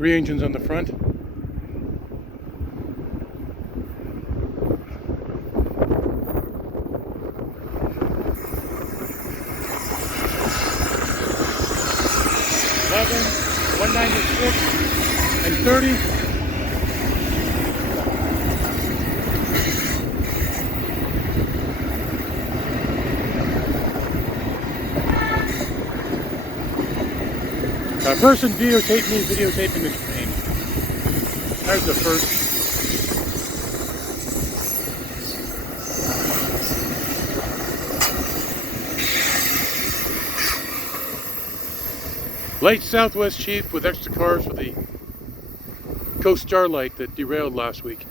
3 engines on the front. $11, $196, and $30. A person videotaped me videotaping the train. There's the first. Late Southwest Chief with extra cars for the Coact Starlight that derailed last week.